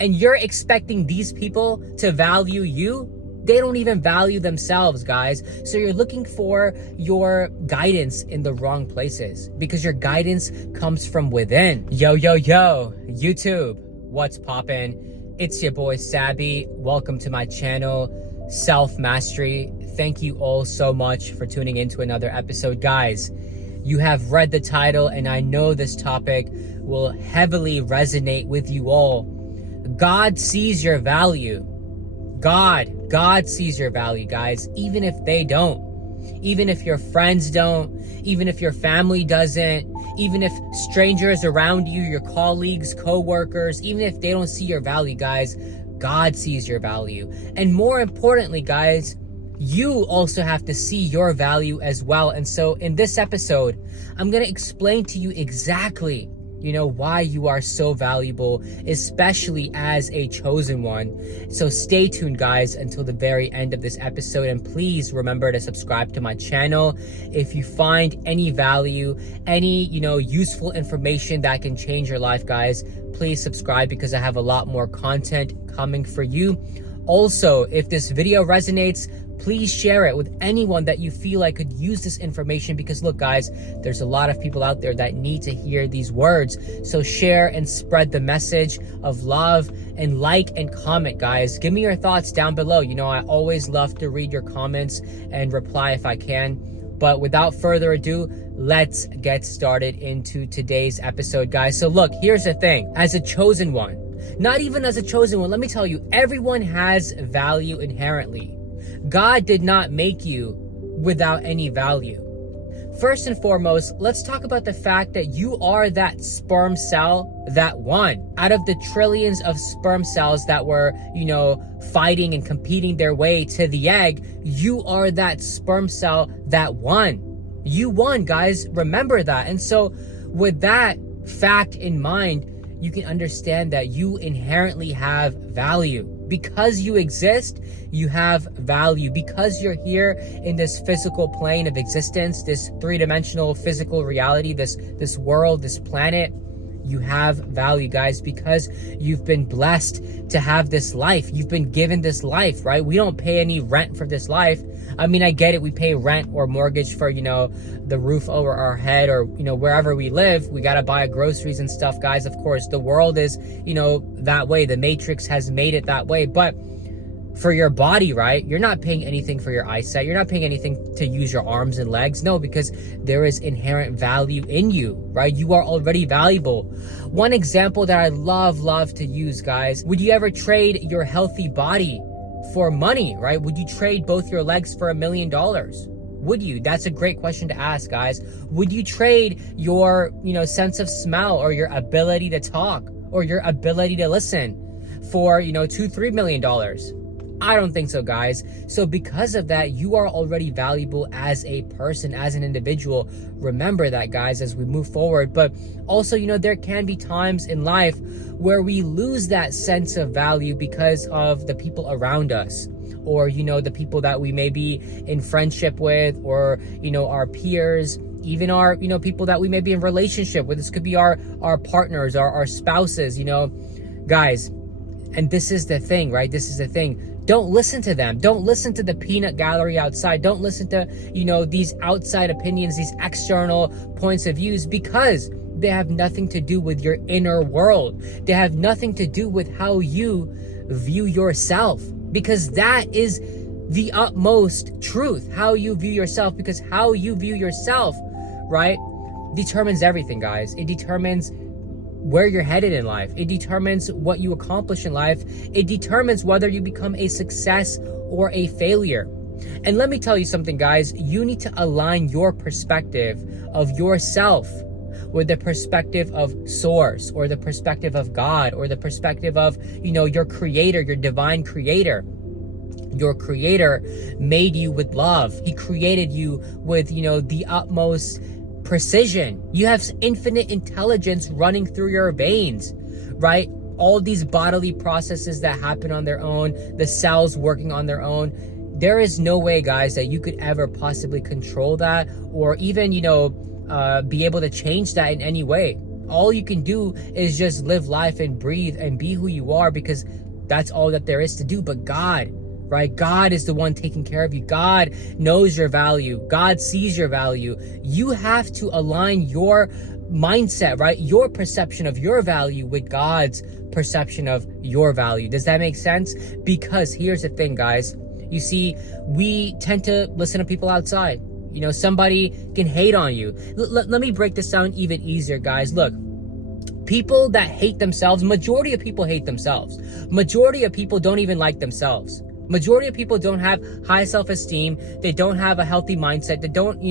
And you're expecting these people to value you? They don't even value themselves, guys. So you're looking for your guidance in the wrong places because your guidance comes from within. Yo, YouTube, what's poppin'? It's your boy Sabby. Welcome to my channel, Self Mastery. Thank you all so much for tuning in to another episode. Guys, you have read the title and I know this topic will heavily resonate with you all. God sees your value. God sees your value, guys, even if they don't, even if your friends don't, even if your family doesn't, even if strangers around you, your colleagues, co-workers, even if they don't see your value, guys, God sees your value. And more importantly, guys, you also have to see your value as well. And so in this episode, I'm going to explain to you exactly why you are so valuable, especially as a chosen one. So stay tuned, guys, until the very end of this episode. And please remember to subscribe to my channel. If you find any value, any, useful information that can change your life, guys, please subscribe because I have a lot more content coming for you. Also, if this video resonates, please share it with anyone that you feel like could use this information because look, guys, there's a lot of people out there that need to hear these words. So share and spread the message of love and like and comment, guys. Give me your thoughts down below. I always love to read your comments and reply if I can. But without further ado, let's get started into today's episode, guys. So look, here's the thing. As a chosen one, not even as a chosen one, let me tell you, everyone has value inherently. God did not make you without any value. First and foremost, let's talk about the fact that you are that sperm cell that won. Out of the trillions of sperm cells that were, fighting and competing their way to the egg, you are that sperm cell that won. You won, guys. Remember that. And so with that fact in mind, you can understand that you inherently have value. Because you exist, you have value. Because you're here in this physical plane of existence, this three-dimensional physical reality, this world, this planet, you have value, guys, because you've been blessed to have this life. You've been given this life, right? We don't pay any rent for this life. I mean, I get it. We pay rent or mortgage for, the roof over our head or, wherever we live. We got to buy groceries and stuff, guys. Of course, the world is, that way. The Matrix has made it that way. But for your body, right? You're not paying anything for your eyesight. You're not paying anything to use your arms and legs. No, because there is inherent value in you, right? You are already valuable. One example that I love to use, guys, would you ever trade your healthy body for money, right? Would you trade both your legs for $1 million? Would you? That's a great question to ask, guys. Would you trade your, sense of smell or your ability to talk or your ability to listen for, $2-3 million? I don't think so, guys. So because of that, you are already valuable as a person, as an individual. Remember that, guys, as we move forward. But also, there can be times in life where we lose that sense of value because of the people around us or, the people that we may be in friendship with or, our peers, even our, people that we may be in relationship with. This could be our partners, our spouses, guys. And this is the thing, right? This is the thing. Don't listen to them. Don't listen to the peanut gallery outside. Don't listen to, these outside opinions, these external points of views, because they have nothing to do with your inner world. They have nothing to do with how you view yourself, because that is the utmost truth, how you view yourself, because how you view yourself, right, determines everything, guys. It determines where you're headed in life. It determines what you accomplish in life. It determines whether you become a success or a failure. And let me tell you something, guys. You need to align your perspective of yourself with the perspective of source or the perspective of God or the perspective of, your creator, your divine creator. Your creator made you with love. He created you with, the utmost precision. You have infinite intelligence running through your veins, right? All these bodily processes that happen on their own, the cells working on their own. There is no way, guys, that you could ever possibly control that or even, be able to change that in any way. All you can do is just live life and breathe and be who you are, because that's all that there is to do. But God, right? God is the one taking care of you. God knows your value. God sees your value. You have to align your mindset, right? Your perception of your value with God's perception of your value. Does that make sense? Because here's the thing, guys. You see, we tend to listen to people outside. You know, somebody can hate on you. Let me break this down even easier, guys. Look, people that hate themselves, majority of people hate themselves. Majority of people don't even like themselves. Majority of people don't have high self-esteem. They don't have a healthy mindset. They don't,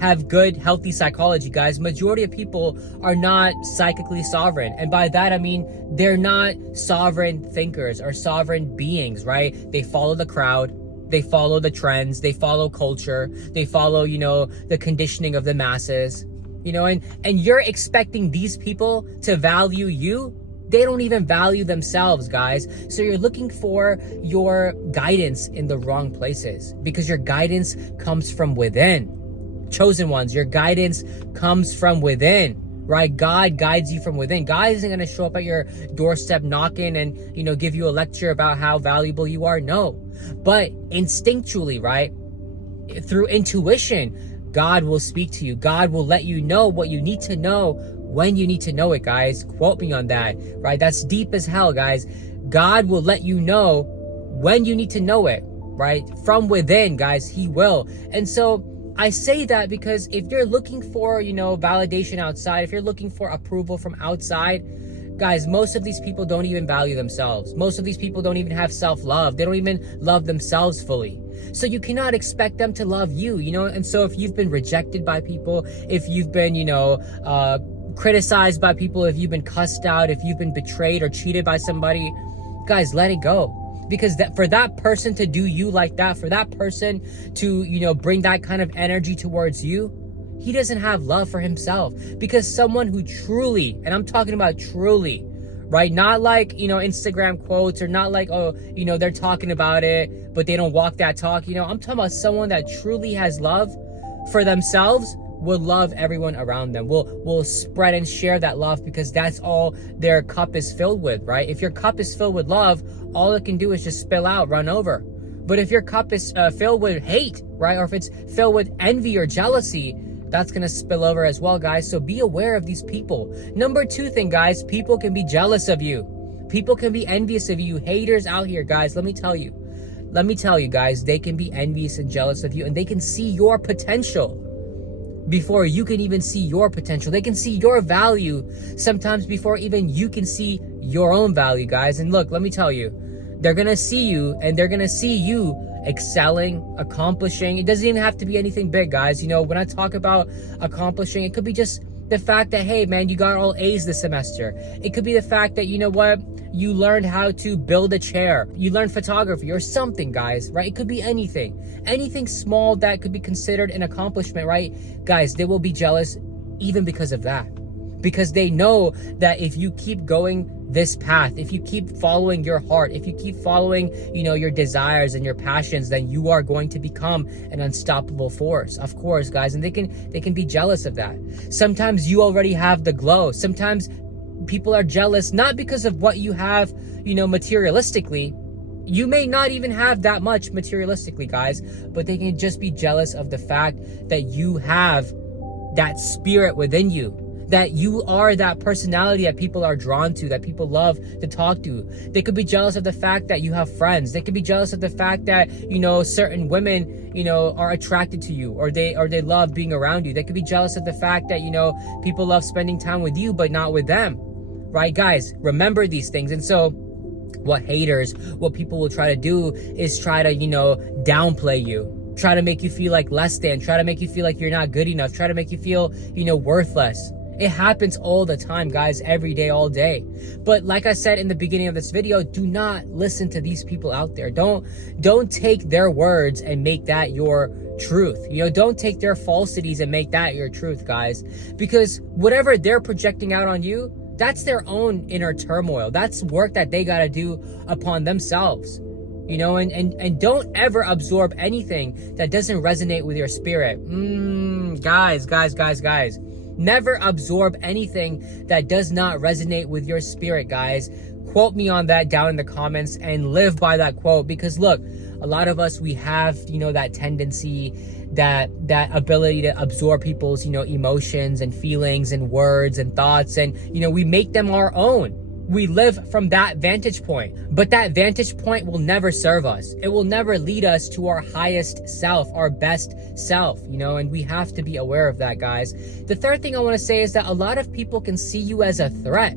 have good, healthy psychology, guys. Majority of people are not psychically sovereign. And by that, I mean, they're not sovereign thinkers or sovereign beings, right? They follow the crowd. They follow the trends. They follow culture. They follow, the conditioning of the masses, and you're expecting these people to value you. They don't even value themselves, guys. So you're looking for your guidance in the wrong places, because your guidance comes from within. Chosen ones, your guidance comes from within, right? God guides you from within. God isn't going to show up at your doorstep knocking and, give you a lecture about how valuable you are. No. But instinctually, right? Through intuition, God will speak to you. God will let you know what you need to know when you need to know it, guys. Quote me on that, right? That's deep as hell, guys. God will let you know when you need to know it, right? From within, guys, He will. And so I say that because if you're looking for, validation outside, if you're looking for approval from outside, guys, most of these people don't even value themselves. Most of these people don't even have self-love. They don't even love themselves fully. So you cannot expect them to love you, And so if you've been rejected by people, if you've been, criticized by people, if you've been cussed out, if you've been betrayed or cheated by somebody, guys, let it go. Because for that person to do you like that, for that person to, bring that kind of energy towards you, he doesn't have love for himself. Because someone who truly, and I'm talking about truly, right? Not like, Instagram quotes, or not like, they're talking about it, but they don't walk that talk. I'm talking about someone that truly has love for themselves, will love everyone around them, will spread and share that love, because that's all their cup is filled with, right? If your cup is filled with love, all it can do is just spill out, run over. But if your cup is filled with hate, right? Or if it's filled with envy or jealousy, that's going to spill over as well, guys. So be aware of these people. Number 2 thing, guys, people can be jealous of you. People can be envious of you. Haters out here, guys, let me tell you, guys, they can be envious and jealous of you, and they can see your potential before you can even see your potential. They can see your value sometimes before even you can see your own value, guys. And look, let me tell you, they're going to see you, and they're going to see you excelling, accomplishing. It doesn't even have to be anything big, guys. When I talk about accomplishing, it could be just the fact that, hey, man, you got all A's this semester. It could be the fact that, you learned how to build a chair. You learned photography or something, guys, right? It could be anything. Anything small that could be considered an accomplishment, right? Guys, they will be jealous even because of that. Because they know that if you keep going this path, if you keep following your heart, if you keep following, your desires and your passions, then you are going to become an unstoppable force. Of course, guys, and they can be jealous of that. Sometimes you already have the glow. Sometimes people are jealous not because of what you have, materialistically. You may not even have that much materialistically, guys, but they can just be jealous of the fact that you have that spirit within you, that you are that personality that people are drawn to, that people love to talk to. They could be jealous of the fact that you have friends. They could be jealous of the fact that, certain women, are attracted to you, or they love being around you. They could be jealous of the fact that, people love spending time with you, but not with them, right? Guys, remember these things. And so what people will try to do is try to, downplay you, try to make you feel like less than, try to make you feel like you're not good enough, try to make you feel, worthless. It happens all the time, guys, every day, all day. But like I said in the beginning of this video, do not listen to these people out there. Don't take their words and make that your truth. Don't take their falsities and make that your truth, guys. Because whatever they're projecting out on you, that's their own inner turmoil. That's work that they got to do upon themselves. And don't ever absorb anything that doesn't resonate with your spirit. Guys. Never absorb anything that does not resonate with your spirit, guys. Quote me on that down in the comments and live by that quote, because look, a lot of us, we have, that tendency, that ability to absorb people's, emotions and feelings and words and thoughts, and, we make them our own. We live from that vantage point, but that vantage point will never serve us. It will never lead us to our highest self, our best self, and we have to be aware of that, guys. The third thing I want to say is that a lot of people can see you as a threat.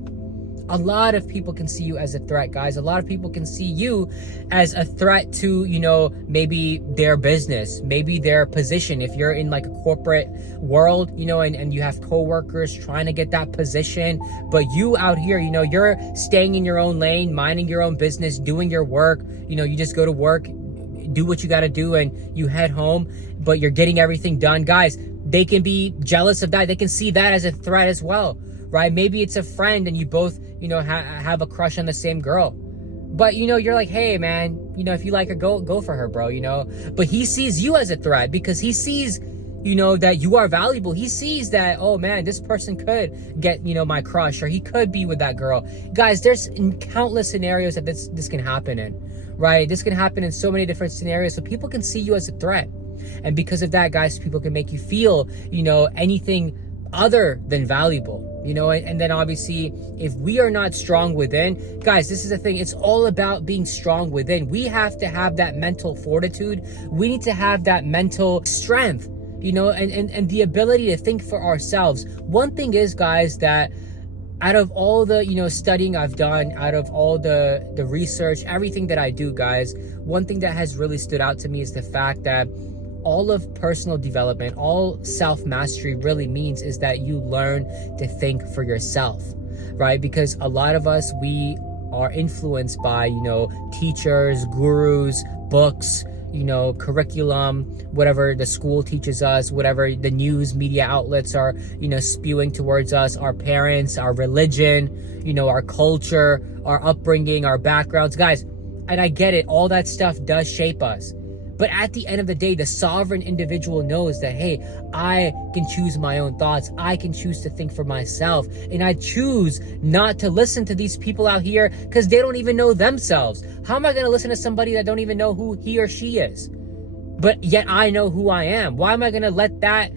A lot of people can see you as a threat, guys. A lot of people can see you as a threat to, maybe their business, maybe their position. If you're in like a corporate world, and you have coworkers trying to get that position, but you out here, you're staying in your own lane, minding your own business, doing your work. You just go to work, do what you got to do, and you head home, but you're getting everything done. Guys, they can be jealous of that. They can see that as a threat as well. Right? Maybe it's a friend and you both, have a crush on the same girl. But, you're like, hey, man, if you like her, go for her, bro, But he sees you as a threat because he sees, that you are valuable. He sees that, oh, man, this person could get, my crush, or he could be with that girl. Guys, there's countless scenarios that this can happen in, right? This can happen in so many different scenarios. So people can see you as a threat. And because of that, guys, people can make you feel, anything other than valuable, and then obviously if we are not strong within, guys, this is the thing, it's all about being strong within. We have to have that mental fortitude. We need to have that mental strength, and the ability to think for ourselves. One thing is, guys, that out of all the studying I've done, out of all the research, everything that I do, guys, one thing that has really stood out to me is the fact that all of personal development, all self-mastery really means is that you learn to think for yourself, right? Because a lot of us, we are influenced by, teachers, gurus, books, curriculum, whatever the school teaches us, whatever the news media outlets are, spewing towards us, our parents, our religion, our culture, our upbringing, our backgrounds, guys. And I get it. All that stuff does shape us. But at the end of the day, the sovereign individual knows that, hey, I can choose my own thoughts. I can choose to think for myself. And I choose not to listen to these people out here because they don't even know themselves. How am I going to listen to somebody that don't even know who he or she is? But yet I know who I am. Why am I going to let that,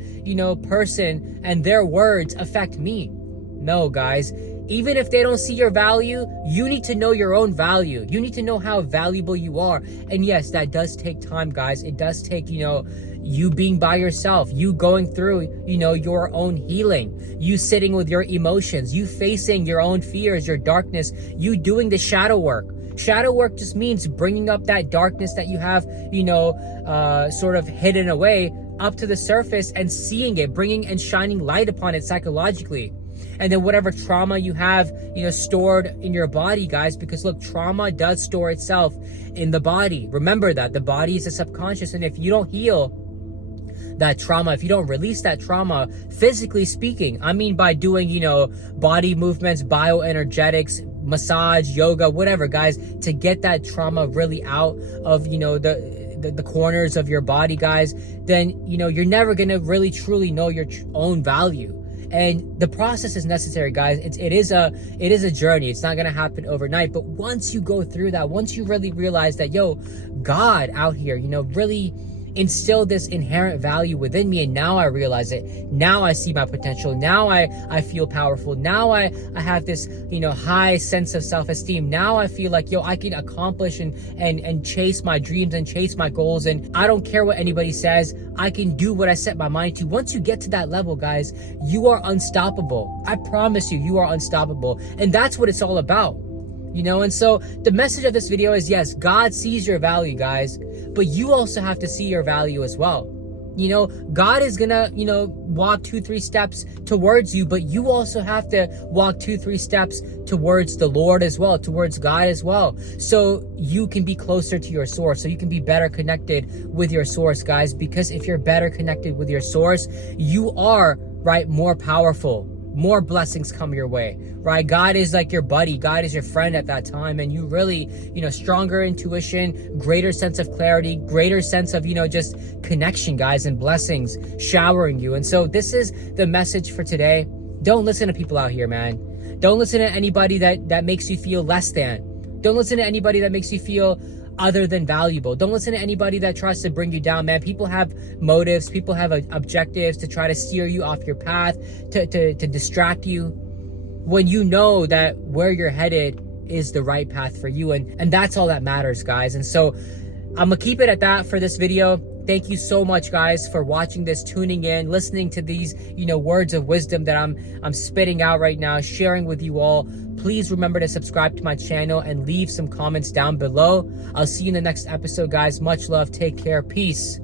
person and their words affect me? No, guys. Even if they don't see your value, you need to know your own value. You need to know how valuable you are. And yes, that does take time, guys. It does take, you being by yourself, you going through, your own healing, you sitting with your emotions, you facing your own fears, your darkness, you doing the shadow work. Shadow work just means bringing up that darkness that you have, sort of hidden away up to the surface and seeing it, bringing and shining light upon it psychologically. And then whatever trauma you have, stored in your body, guys, because look, trauma does store itself in the body. Remember that the body is a subconscious. And if you don't heal that trauma, if you don't release that trauma, physically speaking, I mean, by doing, body movements, bioenergetics, massage, yoga, whatever, guys, to get that trauma really out of, the corners of your body, guys, then, you're never going to really truly know your own value. And the process is necessary, guys. It is a journey. It's not going to happen overnight. But once you go through that, once you really realize that, God out here, really instilled this inherent value within me, and now I realize it. Now I see my potential. Now I feel powerful. Now I have this, high sense of self-esteem. Now I feel like, I can accomplish and chase my dreams and chase my goals, and I don't care what anybody says. I can do what I set my mind to. Once you get to that level, guys, you are unstoppable. I promise you are unstoppable. And that's what it's all about. And so the message of this video is, yes, God sees your value, guys, but you also have to see your value as well. God is gonna, walk 2-3 steps towards you, but you also have to walk 2-3 steps towards the Lord as well, towards God as well. So you can be closer to your source, so you can be better connected with your source, guys, because if you're better connected with your source, you are, right, more powerful. more blessings come your way, right? God is like your buddy. God is your friend at that time. And you really, stronger intuition, greater sense of clarity, greater sense of, just connection, guys, and blessings showering you. And so this is the message for today. Don't listen to people out here, man. Don't listen to anybody that makes you feel less than. Don't listen to anybody that makes you feel other than valuable. Don't listen to anybody that tries to bring you down, man. People have motives. People have objectives to try to steer you off your path, to distract you, when you know that where you're headed is the right path for you. And that's all that matters, guys. And so I'm gonna keep it at that for this video. Thank you so much, guys, for watching this, tuning in, listening to these, words of wisdom that I'm spitting out right now, sharing with you all. Please remember to subscribe to my channel and leave some comments down below. I'll see you in the next episode, guys. Much love. Take care. Peace.